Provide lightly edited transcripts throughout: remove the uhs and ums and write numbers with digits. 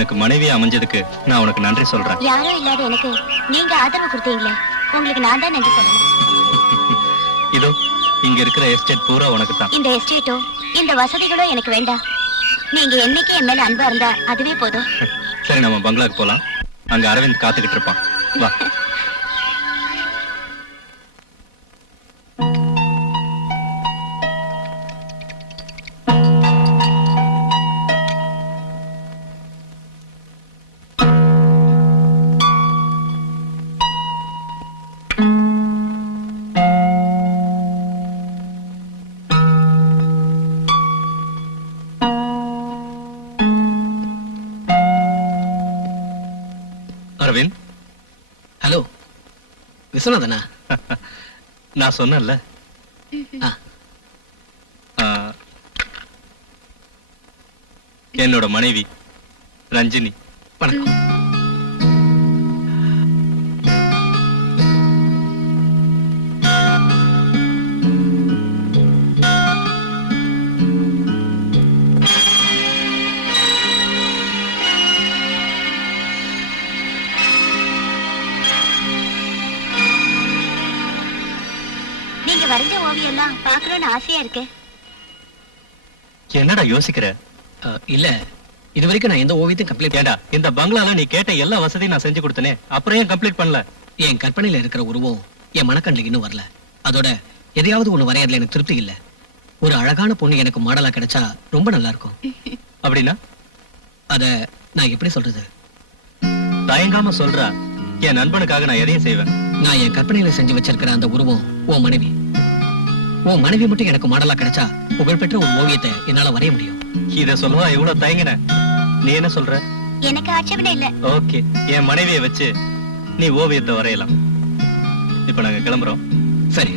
எனக்கு மனைவி அமைஞ்சதுக்கு நான் உனக்கு நன்றி சொல்றேன். யாரும் இல்லாத எனக்கு நீங்க ஆதரவு கொடுத்தீங்களே, உங்களுக்கு நான் தான் நன்றி சொல்லணும். இதோ இங்க இருக்கிற எஸ்டேட் பூரா உனக்கு தான். இந்த எஸ்டேட்டோ இந்த வசதிகளோ எனக்கு வேண்டாம். நீங்க என்னைக்கு என் மேல அன்பா இருந்தா அதுவே போதும். சரி, நம்ம பங்களாக்கு போலாம். அங்க அரவிந்த் காத்துக்கிட்டு இருப்பான். வா. அரவிந்த். ஹலோ விஸ்வநாதனா? நான் சொன்னேன்ல, என்னோட மனைவி ரஞ்சினி. வணக்கம். நீங்க வரைஞ்ச ஓவியம் எல்லாம் பாக்கணும்னு ஆசையா இருக்கு. என்னடா யோசிக்கிற? இல்ல, இது வரைக்கும் நான் எந்த ஓவியத்தையும் கம்ப்ளீட் ஏண்டா, இந்த பங்களால நீ கேட்ட எல்லா வசதியும் நான் செஞ்சு கொடுத்தனே, அப்புறம் ஏன் கம்ப்ளீட் பண்ணல? என் கற்பனையில இருக்கிற உருவம் என் மனக்கண்ணுக்கு இன்னும் வரல. அதோட எதையாவது ஒண்ணு வரையறதுல எனக்கு திருப்தி இல்ல. ஒரு அழகான பொண்ணு எனக்கு மாடலா கிடைச்சா ரொம்ப நல்லா இருக்கும். அப்படின்னா அத நான் எப்படி சொல்றது? தயங்காம சொல்றா. என் நண்பனுக்காக நான் எதையும் செய்வேன். நான் என் கற்பனையில செஞ்சு வச்சிருக்கிற அந்த உருவம் உன் மனைவி. உன் மனைவி மட்டும் எனக்கு மாடலா கிடைச்சா புகழ்பெற்ற ஒரு ஓவியத்தை என்னால வரைய முடியும். இத சொல்லவா எவ்வளவு தயங்கின? நீ என்ன சொல்ற? எனக்கு ஆட்சேபனை இல்ல. ஓகே, என் மனைவியை வச்சு நீ ஓவியத்தை வரையலாம். இப்ப நாங்க கிளம்புறோம். சரி.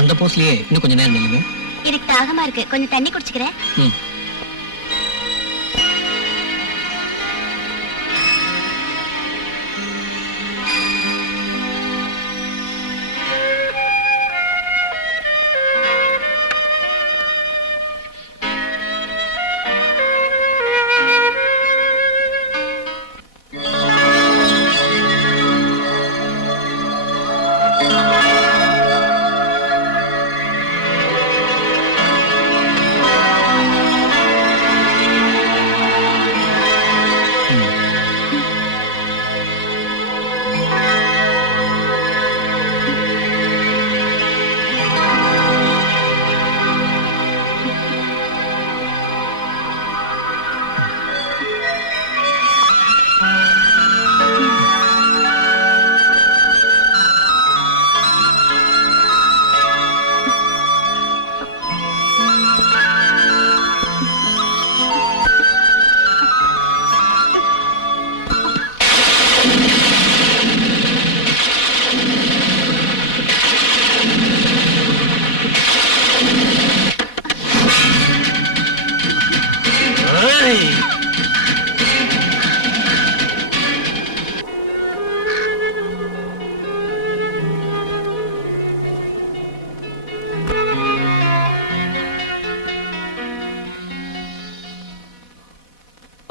அந்த போஸ்ட்லயே இன்னும் கொஞ்ச நேரம் நில்லுங்க. எனக்கு தாகமா இருக்கு, கொஞ்சம் தண்ணி குடிச்சுக்கிறேன்.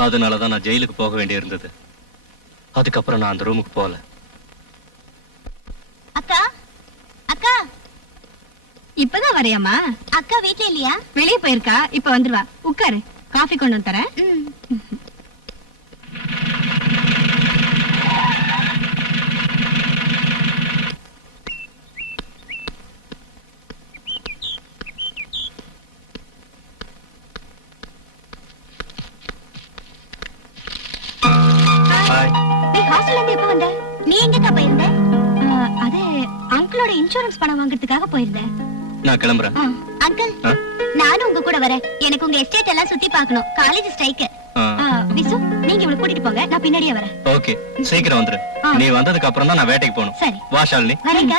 அதனாலதான் நான் ஜெயிலுக்கு போக வேண்டி இருந்தது. அதுக்கப்புறம் நான் அந்த ரூமுக்கு போகல. அக்கா, அக்கா, இப்பதான் வரையாமா? அக்கா வீட்ல இல்லையா? வெளியே போயிருக்கா, இப்ப வந்துருவா. உட்காரு, காஃபி கொண்டு வந்து தரேன். நீ ஹாஸ்டல்ல இருந்து எப்ப வந்த? நீ எங்கக்கா போயிருந்த? அது அங்கிளோட இன்சூரன்ஸ் பணம் வாங்குறதுக்காக போயிருந்தேன். நான் கிளம்புறேன். அங்கிள், நானும் உங்க கூட வரேன். எனக்கு உங்க எஸ்டேட் எல்லாம் சுத்தி பார்க்கணும். College strike. விசு, நீங்க இவளை கூட்டிட்டு போங்க, நான் பின்னாடியே வரேன். ஓகே, சீக்கிரம் வந்துரு. நீ வந்ததுக்கு அப்புறம் தான் நான் வேட்டைக்கு போகணும். சரி. வா ஷாலினி. வரேங்க.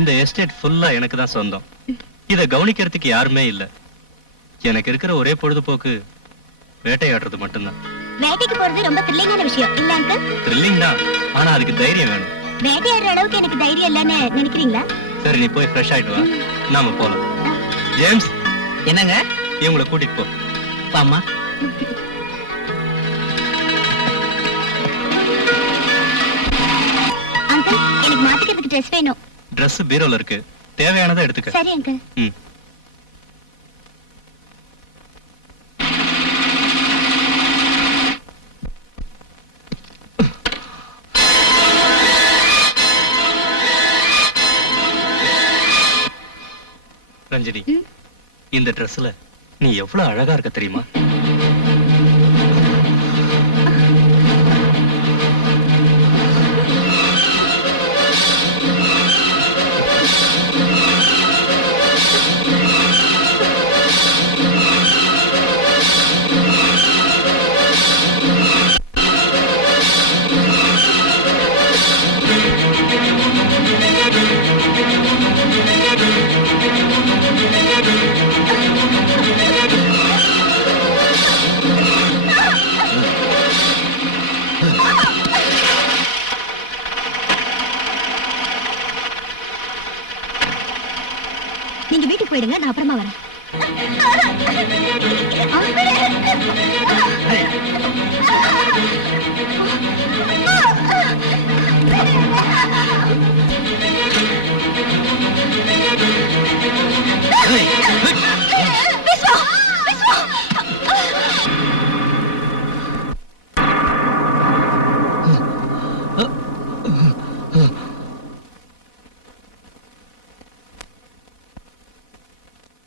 இந்த எஸ்டேட் ஃபுல்லா எனக்கு தான் சொந்தம். இத கவனிக்கிறதுக்கு யாருமே இல்ல. எனக்கு இருக்கிற ஒரே பொழுதுபோக்கு வேட்டையாடுறது மட்டும்தான். வேட்டைக்கு போறது ரொம்ப த்ரில்லிங்கான விஷயம் இல்ல அங்கிள்? த்ரில்லிங் தான், ஆனா அதுக்கு தைரியம் வேணும். வேட்டையாடுற அளவுக்கு எனக்கு தைரியம் இல்லைன்னு நினைக்கிறீங்களா? சரி, நீ போய் ஃப்ரெஷ் ஆயிட்டு வா, நாம போலாம். ஜேம்ஸ், என்னங்க? இவங்களை கூட்டிட்டு போ. வாமா. அங்கிள், எனக்கு மாத்திக்கிறதுக்கு ட்ரெஸ் வேணும். Dress பீரோல இருக்கு, தேவையானதை எடுத்துக்க. சரி அங்கிள். ம். ரஞ்சினி, இந்த Dressல நீ எவ்வளவு அழகா இருக்க தெரியுமா? நீங்க வீட்டுக்கு போயிடுங்க, நான் அப்புறமா வரேன்.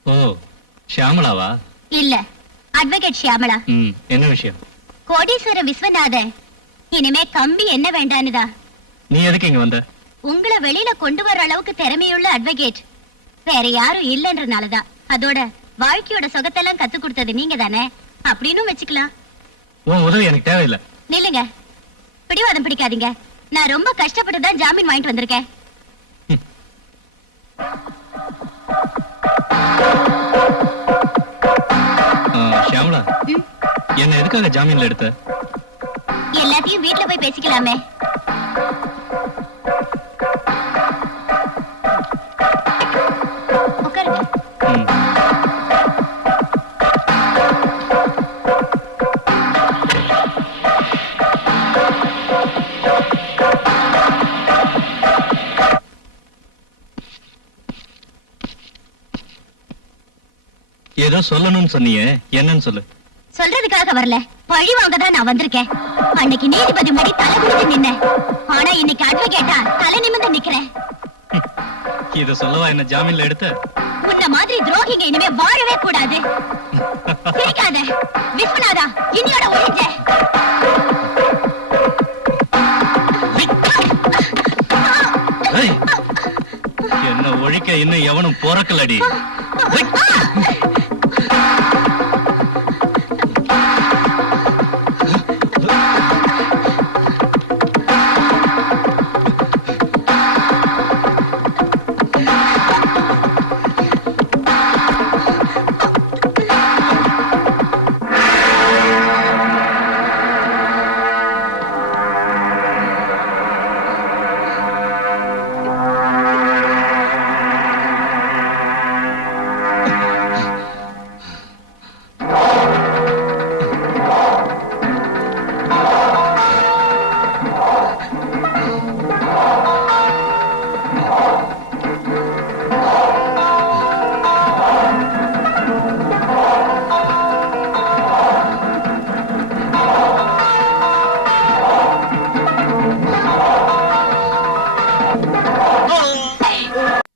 ஓ, ஷியாமளாவா? இல்ல, அட்வொகேட் ஷியாமளா. என்ன விஷயம்? கோடீஸ்வர விஸ்வநாதன் இனிமே கம்பி என்ன வேண்டான்னுதா. நீ எதுக்கு இங்க வந்த? உங்களை வெளியில கொண்டு வர அளவுக்கு திறமையுள்ள அட்வொகேட் வேற யாரும் இல்லன்றனாலதான். அதோட வாழ்க்கையோட சொகத்தெல்லாம் கத்து கொடுத்தது நீங்க தானே, அப்படின்னு வச்சுக்கலாம். உன் உதவி எனக்கு தேவையில்லை. நில்லுங்க, பிடிவாதம் பிடிக்காதீங்க. நான் ரொம்ப கஷ்டப்பட்டு தான் ஜாமீன் வாங்கிட்டு வந்திருக்கேன். ஷியாமளா, என்ன எதுக்காக ஜாமீன்ல எடுத்த? எல்லாத்தையும் வீட்டுல போய் பேசிக்கலாமே. உட்காருங்க. ஏதோ சொல்லணும்னு சொன்னியே, என்னன்னு சொல்லு. சொல்றதுக்காக வரல, பழி வாங்க தான் நான் வந்திருக்கேன். அன்னைக்கு நீதிபதி முன்னாடி தலை குனிஞ்சு நின்னேன். ஆனா இன்னைக்கு அட்வொகேட்டா தலை நிமிர்ந்து நிக்கிறேன். இத சொல்லவா என்ன ஜாமீன்ல எடுத்த? உன்ன மாதிரி துரோகிங்க இனிமே வாழவே கூடாது. சிரிக்காத விஸ்வநாதா, இன்னியோட ஒழிஞ்ச. என்ன ஒழிக்க இன்னும் எவனும் போறக்கலடி.